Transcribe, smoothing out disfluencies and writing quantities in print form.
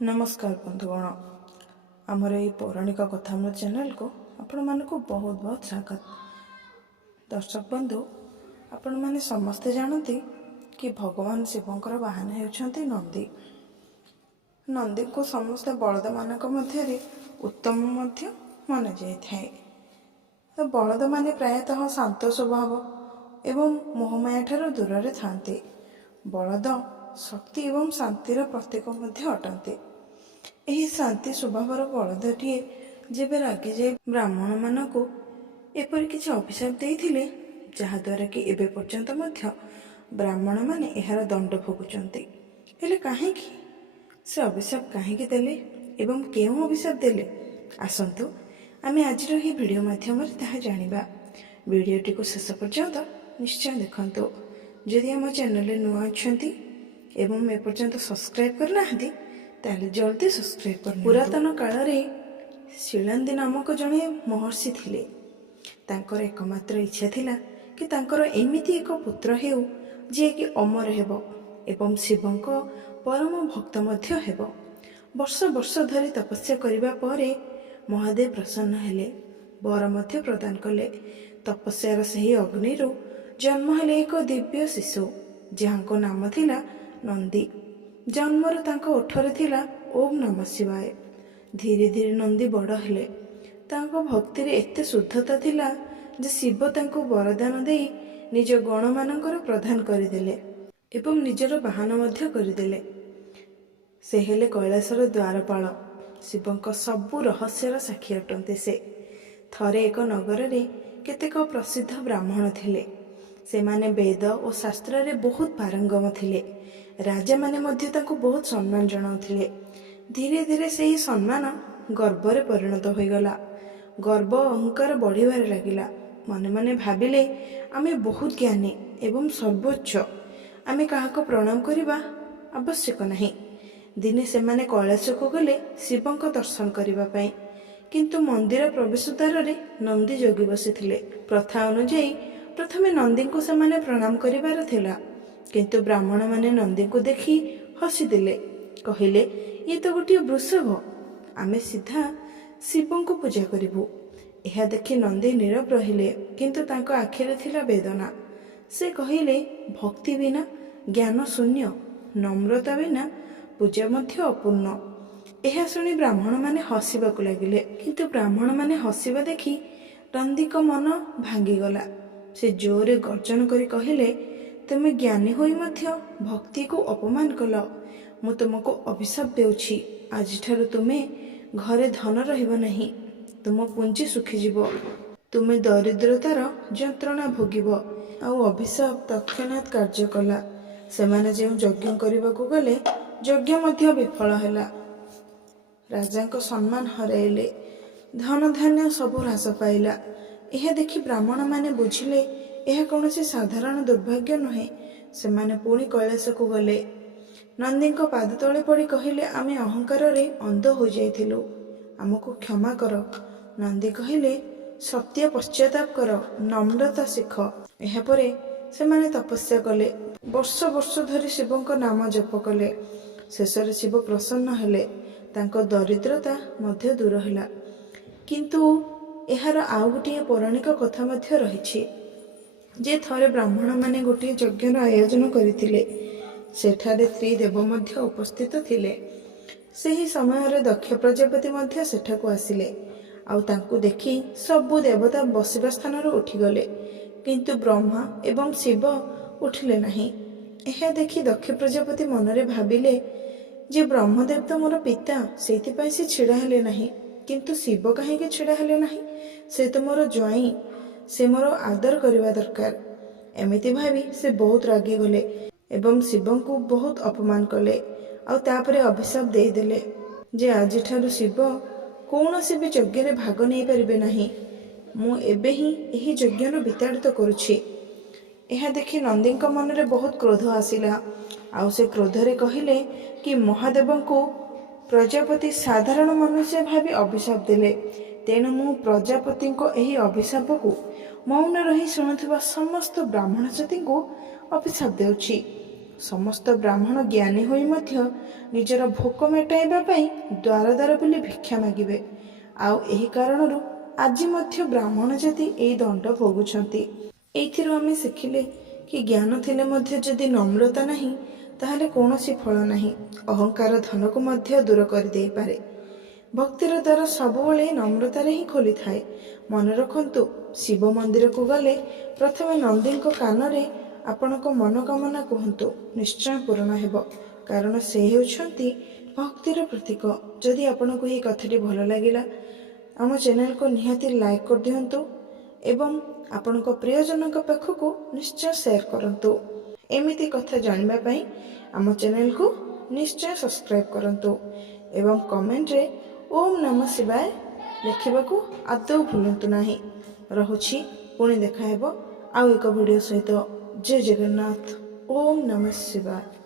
नमस्कार बंधुगण आमर ये पौराणिक कथा चैनल को आपण मानक बहुत बहुत स्वागत। दर्शक बंधु आपण मैंने समस्ते जानती कि भगवान शिवंकर वाहन होती नंदी। नंदी को समस्त बलद मान मध्य उत्तम मन जाए। तो बलद माने प्रायतः शांत स्वभाव एवं मोहमाया ठार दूर थांती। बलद शक्ति एवं शांतिर प्रतीक अटंती। यही शांति स्वभावर बलदटीए जेबे रागी जाए ब्राह्मण मानक एपरि किछि अभिशाप देइथिले जहाद्वारा कि एबे पर्यंत मध्य ब्राह्मण माने एहार दंड भोगुचंती। हेले काहेकि से अभिशाप काहेकि देले एवं केउं अभिशाप देले आसंतु आमे आजिर ही वीडियो माध्यम ताहा जानिबा। वीडियोटी को शेष पर्यंत निश्चय देखंतु। जदि आम चैनल नुआ अछंती एवं ए पर्यंत सब्सक्राइब करना ताले जल्दी सब्सक्राइब कर। पुरातन काल रे शिलांदी नामक जड़े महर्षि थिले। तांकर एकमात्र इच्छा थिला कि तांकर एमिति एक पुत्र हेउ जे कि अमर हेबो एवं शिवंक परम भक्त मध्य हेबो। वर्ष वर्ष धरी तपस्या करिबा परे महादेव प्रसन्न हेले, वर मध्य प्रदान कले। तपस्यार सही अग्निरु जन्म हेले एक दिव्य शिशु जहाँको नाम थिला नंदी। जन्मर तांको ओठरे थिला ओम नमः शिवाय। धीरे धीरे नंदी बड़ हेले। तांको भक्ति रे एते शुद्धता थिला जे शिव तांको वरदान देई निज गण मानकर प्रदान करदेले एवं निजर वाहन मध्य करदेले। से हेले कैलासर द्वारपाल। शिवंक सबु रहस्यर साक्षी अटंते से। थरे एक नगर रे केतेक प्रसिद्ध ब्राह्मण थिले। से माने वेद और शास्त्र रे बहुत पारंगम थिले। राजा माने मध्य तांको बहुत सम्मान जणाउथिले। धीरे धीरे से ही सम्मान गर्व रे परिणत हो गला। गर्व अहंकार बढ़िबार लागिला। मने मने भाबिले आमे बहुत ज्ञानी एवं सर्वोच्च, आमे काहाको प्रणाम करिबा आवश्यक नहीं। दिने से माने कैलाश को गले शिवंक दर्शन करिबा पई, किंतु मंदिर प्रवेश द्वार रे नंदी जोगी बसिथिले। प्रथा अनुଯାयी प्रथमे नंदी को से माने प्रणाम करिबार थिला, किंतु ब्राह्मण माने नंदी को देखि हसी दिले। कहिले ये तो गोटे वृषभ, आमे सीधा शिवं को पूजा करिबु। यह देखि नंदी नीरव रहिले, किंतु तांको आखिरे थिला वेदना। से कहिले भक्ति बिना ज्ञान शून्य, नम्रता बिना पूजा मध्य अपूर्ण। यह शुणी ब्राह्मण माने हसिबाकु लागिले, किंतु ब्राह्मण माने हसिबा देखि नंदी को मन भांगीगला। से जोरे गर्जन करी कहिले, तुमे ज्ञानी होई मध्य भक्ति को अपमान कल। मु तुमको अभिशाप देउछि, आज ठारू तुमे घरे धन रहिबो नहीं। तुम पुंजी सुखीजीव, तुमे दरिद्रतार जंत्रणा भोगिब। आउ अभिशाप तत्क्षणात कार्य कला। सेमाने जे यज्ञ करबाकू गले यज्ञ मध्य विफल हैला। राजांको सम्मान हराइले, धन धान्य सबु ह्रास पाइला। यह देखि ब्राह्मण माने बुझिले यह कौनसी साधारण दुर्भाग्य नुहे। से माने पुणी कैलाश को गले। नंदी को पाद तले पड़ी कहिले, आमे अहंकार रे अंध हो जाइथिलु, आमको क्षमा कर। नंदी कहिले, सत्य पश्चाताप कर, नम्रता शिख। यह परे से माने तपस्या कले। वर्ष वर्ष धरी शिवंक नाम जप कले। शेषरे शिव प्रसन्न हेले, तांको दरिद्रता मध्य दूर हैला। किंतु एहार आउ गोटे पौराणिक कथा मध्य रहिछि जे थरे ब्राह्मण माने गोटे यज्ञर आयोजन करथिले। सेठारे त्रिदेव मध्य उपस्थित थिले। सेही समय रे दक्ष प्रजापति मध्य सेठाकू आसिले। आउ तांकू देखि सबु देवता बसिबा स्थान रो उठी गले, किंतु ब्रह्मा एवं शिव उठिले नहीं। यह देखि दक्ष प्रजापति मनरे भाबिले जे ब्रह्मदेव तो मोर पिता, सेथिपाई से छिड़ा हेले नहीं, किंतु शिव काहेकि छिड़ा हेले नहीं? से तो मोर ज्वाई, से मोर आदर करवा दरकार। एमिति भावी से बहुत रागी गले एवं शिवं को बहुत अपमान कले। आउ तापरे अभिशाप दे देले जे आज ठारू शिव कौनसी भी यज्ञ रे भाग नहीं परिबे नहीं। मु एबे ही एही यज्ञ रो विताड़ित करुछि। यह देखि नंदी मन रे बहुत क्रोध आसिला। आउ से क्रोध रे कहिले कि महादेव को प्रजापति साधारण मनुष्य भावी अभिशाप देले, तेणु मु प्रजापति को एही अभिशाप को मौन रही शुणुथिबा समस्त ब्राह्मण जाति को अभिशाप देउछि। ସମସ୍ତ ବ୍ରାହ୍ମଣ ଜ୍ଞାନୀ ହୋଇ ମଧ୍ୟ ନିଜର ଭୋକ ମେଟାଇବା ପାଇଁ ଦ୍ୱାର ଦ୍ୱାର ବୁଲି ଭିକ୍ଷା ମାଗିବେ। ଆଉ ଏହି କାରଣରୁ ଆଜି ମଧ୍ୟ ବ୍ରାହ୍ମଣ ଜାତି ଏହି ଦଣ୍ଡ ଭୋଗୁଛନ୍ତି। ଏଇଥିରୁ ଆମେ ଶିଖିଲେ କି ଜ୍ଞାନ ଥିଲେ ମଧ୍ୟ ଯଦି ନମ୍ରତା ନାହିଁ ତାହେଲେ କୌଣସି ଫଳ ନାହିଁ। ଅହଙ୍କାର ଧନକୁ ମଧ୍ୟ ଦୂର କରିଦେଇପାରେ। ଭକ୍ତିର ଦ୍ୱାର ସବୁବେଳେ ନମ୍ରତାରେ ହିଁ ଖୋଲିଥାଏ। ମନେ ରଖନ୍ତୁ, ଶିବ ମନ୍ଦିରକୁ ଗଲେ ପ୍ରଥମେ ନନ୍ଦୀଙ୍କ କାନରେ ଆପଣଙ୍କ ମନୋକାମନା କୁହନ୍ତୁ, ନିଶ୍ଚୟ ପୂରଣ ହେବ, କାରଣ ସେ ହେଉଛନ୍ତି ଭକ୍ତିର ପ୍ରତୀକ। ଯଦି ଆପଣଙ୍କୁ ଏହି କଥାଟି ଭଲ ଲାଗିଲା, ଆମ ଚ୍ୟାନେଲକୁ ନିହାତି ଲାଇକ୍ କରିଦିଅନ୍ତୁ ଏବଂ ଆପଣଙ୍କ ପ୍ରିୟଜନଙ୍କ ପାଖକୁ ନିଶ୍ଚୟ ସେୟାର କରନ୍ତୁ। ଏମିତି କଥା ଜାଣିବା ପାଇଁ ଆମ ଚ୍ୟାନେଲକୁ ନିଶ୍ଚୟ ସବସ୍କ୍ରାଇବ୍ କରନ୍ତୁ ଏବଂ କମେଣ୍ଟରେ ଓମ୍ ନମଃ ଶିବାୟ ଲେଖିବାକୁ ଆଦୌ ଭୁଲନ୍ତୁ ନାହିଁ। ରହୁଛି, ପୁଣି ଦେଖା ହେବ ଆଉ ଏକ ଭିଡ଼ିଓ ସହିତ। ଜୟ ଜଗନ୍ନାଥ। ଓମ୍ ନମଃ ଶିବାୟ।